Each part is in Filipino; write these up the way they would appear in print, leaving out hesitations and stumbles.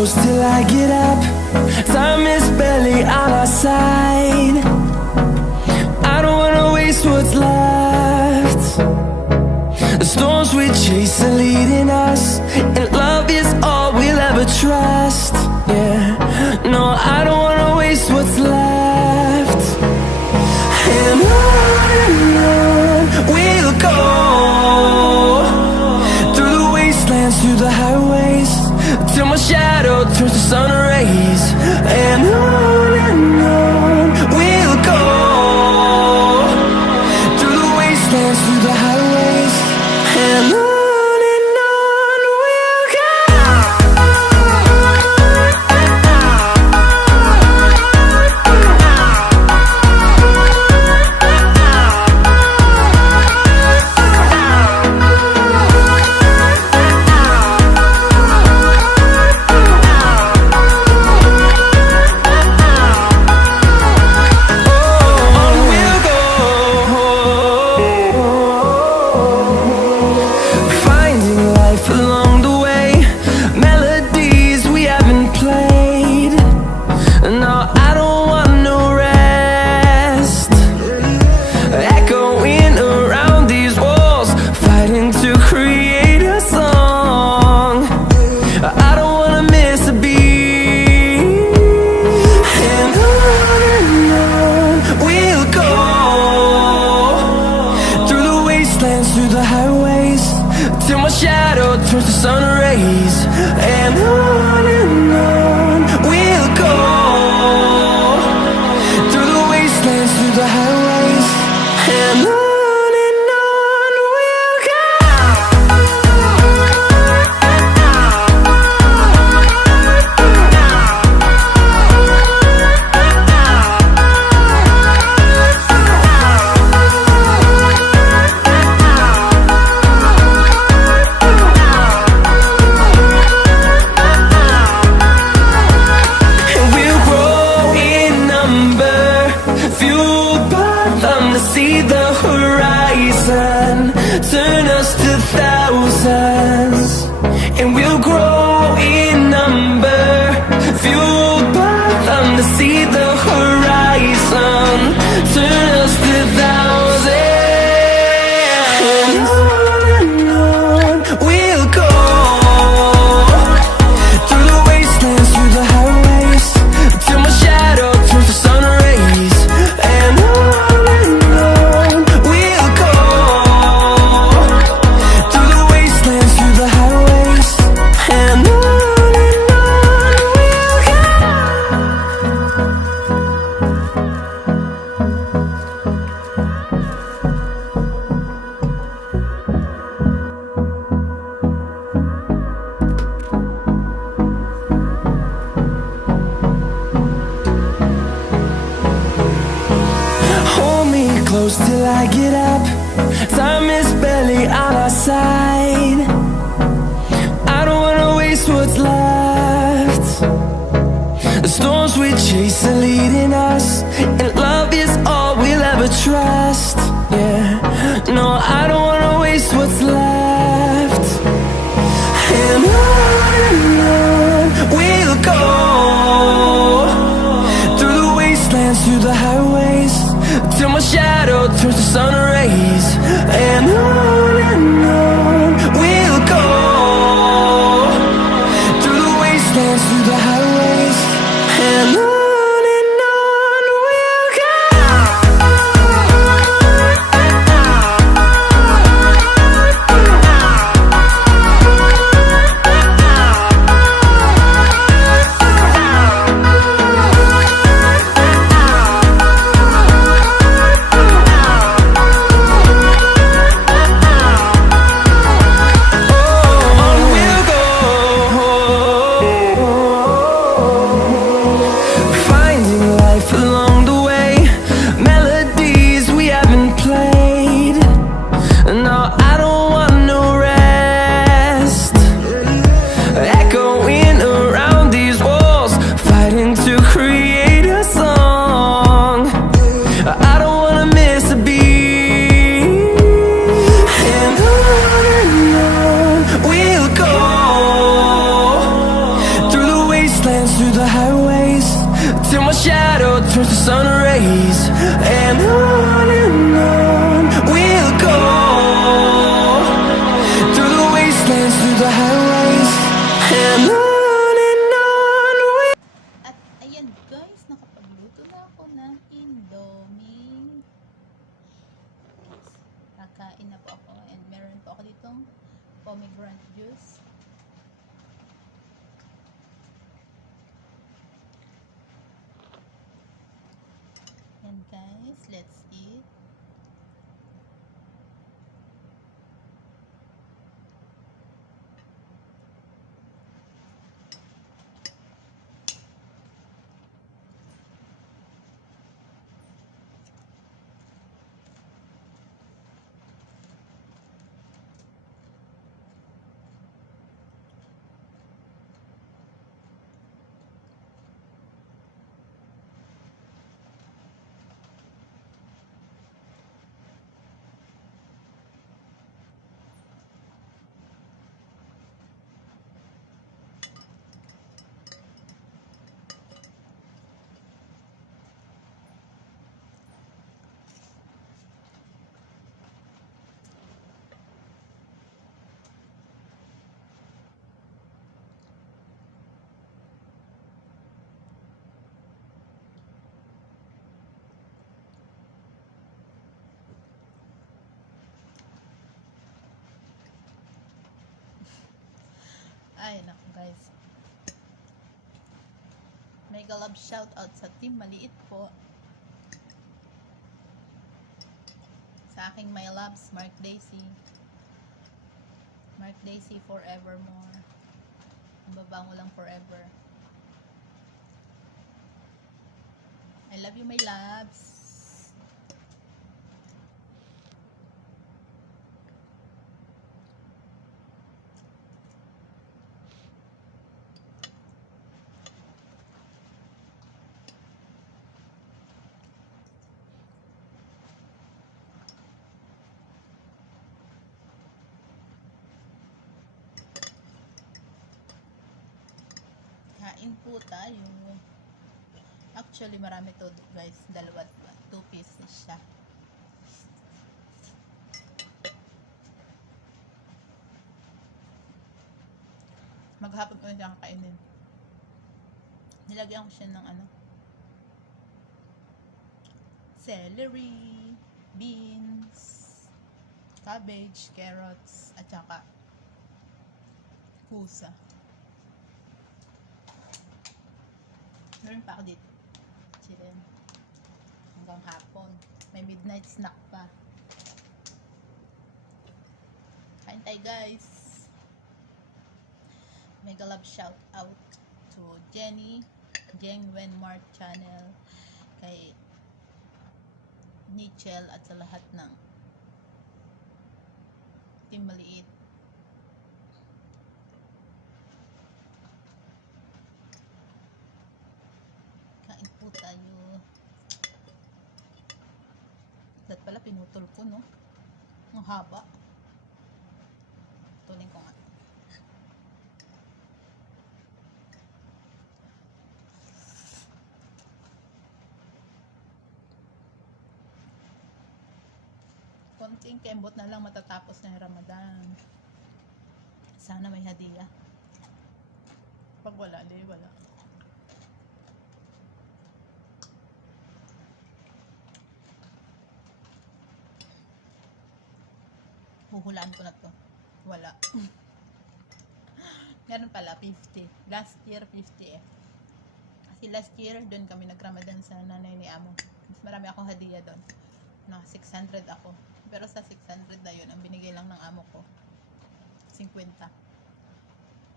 close till I get up. Time is barely on our side. I don't wanna waste what's left. The storms we chase are leading us, and love is all we'll ever trust. Yeah, no, I don't wanna waste what's left. And on we'll go, through the wastelands, through the highways, till my shadow turns to sun rays. And on we'll go, through the wastelands, through the highways, and on. Till I get up, time is barely on our side. I don't wanna waste what's left. The storms we chase are leading us, and love is all we'll ever trust. Yeah, no, I don't wanna waste what's left. And on we'll go, through the wastelands, through the highways, till my shadow turns to sun rays. And on we'll go, through the wastelands, through the highways, and on. pomegranate juice. And guys, let's eat. Ay, naku guys. Mega love shout out sa team maliit po. Sa aking my loves, Mark Daisy. Mark Daisy forevermore. Ang babango lang forever. I love you my loves. Kain po tayo. Actually, marami to guys. Dalawa, 2 pieces siya. Maghapon ko na siyang kainin. Nilagyan ko siya ng ano, celery, beans, cabbage, carrots, at saka pusa. Meron pa ako dito. Chilen. Hanggang hapon. May midnight snack pa. Kain tayo guys. Mega love shout out to Jenny, Jengwen Mart channel, kay Nichel at sa lahat ng team maliit. Kain po tayo. Dapat pala pinutol ko, no? Ang haba. Tunin ko nga. Konting kembot na lang matatapos na yung Ramadan. Sana may hadiah. Pag wala, di wala. Huhulaan ko na to. Wala. Ganun pala, 50. Last year, 50 eh. Kasi last year, doon kami nag-Ramadan sa nanay ni Amo. Mas marami akong hadiah doon. Na 600 ako. Pero sa 600 na yun, ang binigay lang ng amo ko, 50.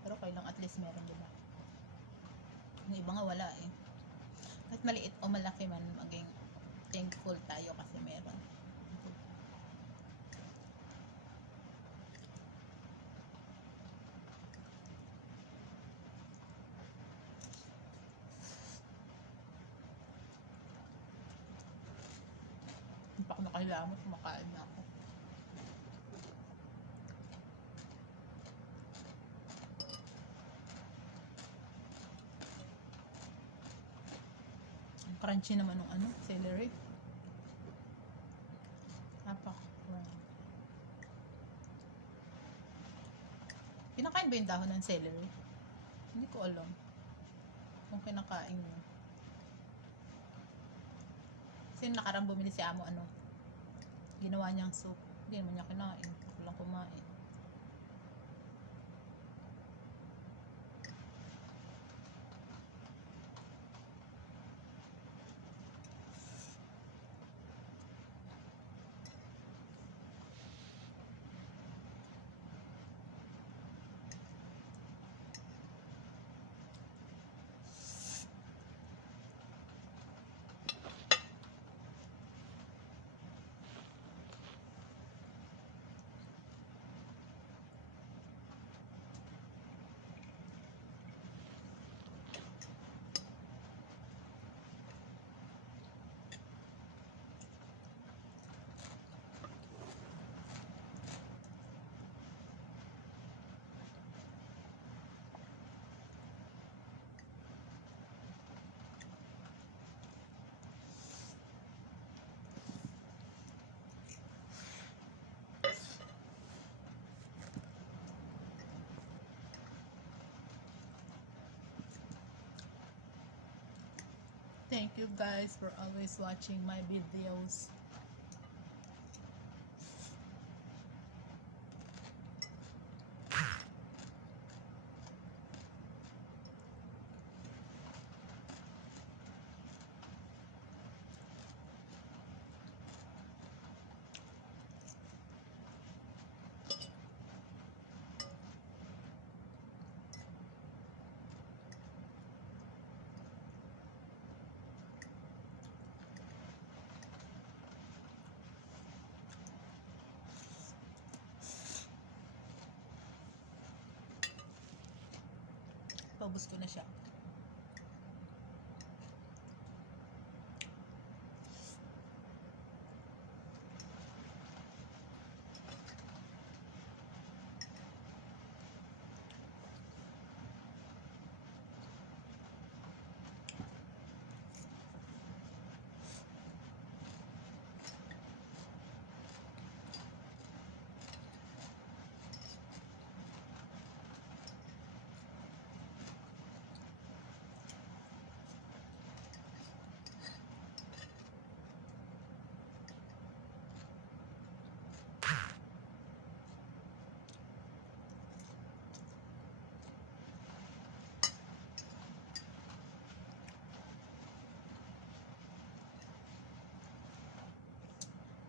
Pero kailang at least meron, diba? Yung iba nga wala eh. Kahit maliit o malaki man, maging thankful tayo kasi meron. Hindi pa ako nakailamot, kumakain na ako. Ang crunchy naman ng ano, celery. Napaka-crunchy. Kinakain ba yung dahon ng celery? Hindi ko alam kung kinakain mo. Kasi nakarang bumili si Amo, ano, ginawa niyang soup. Hindi naman niya kinain. Walang kumain. Thank you guys for always watching my videos. Paubos ko na siya.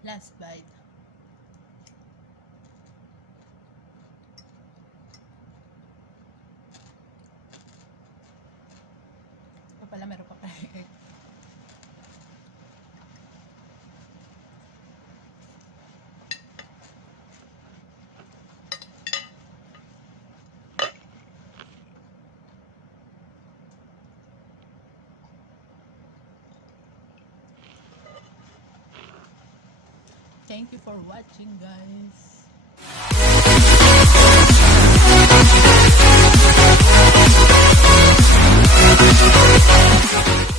Last bite. Ito pala, meron pa pala egg. Thank you for watching, guys.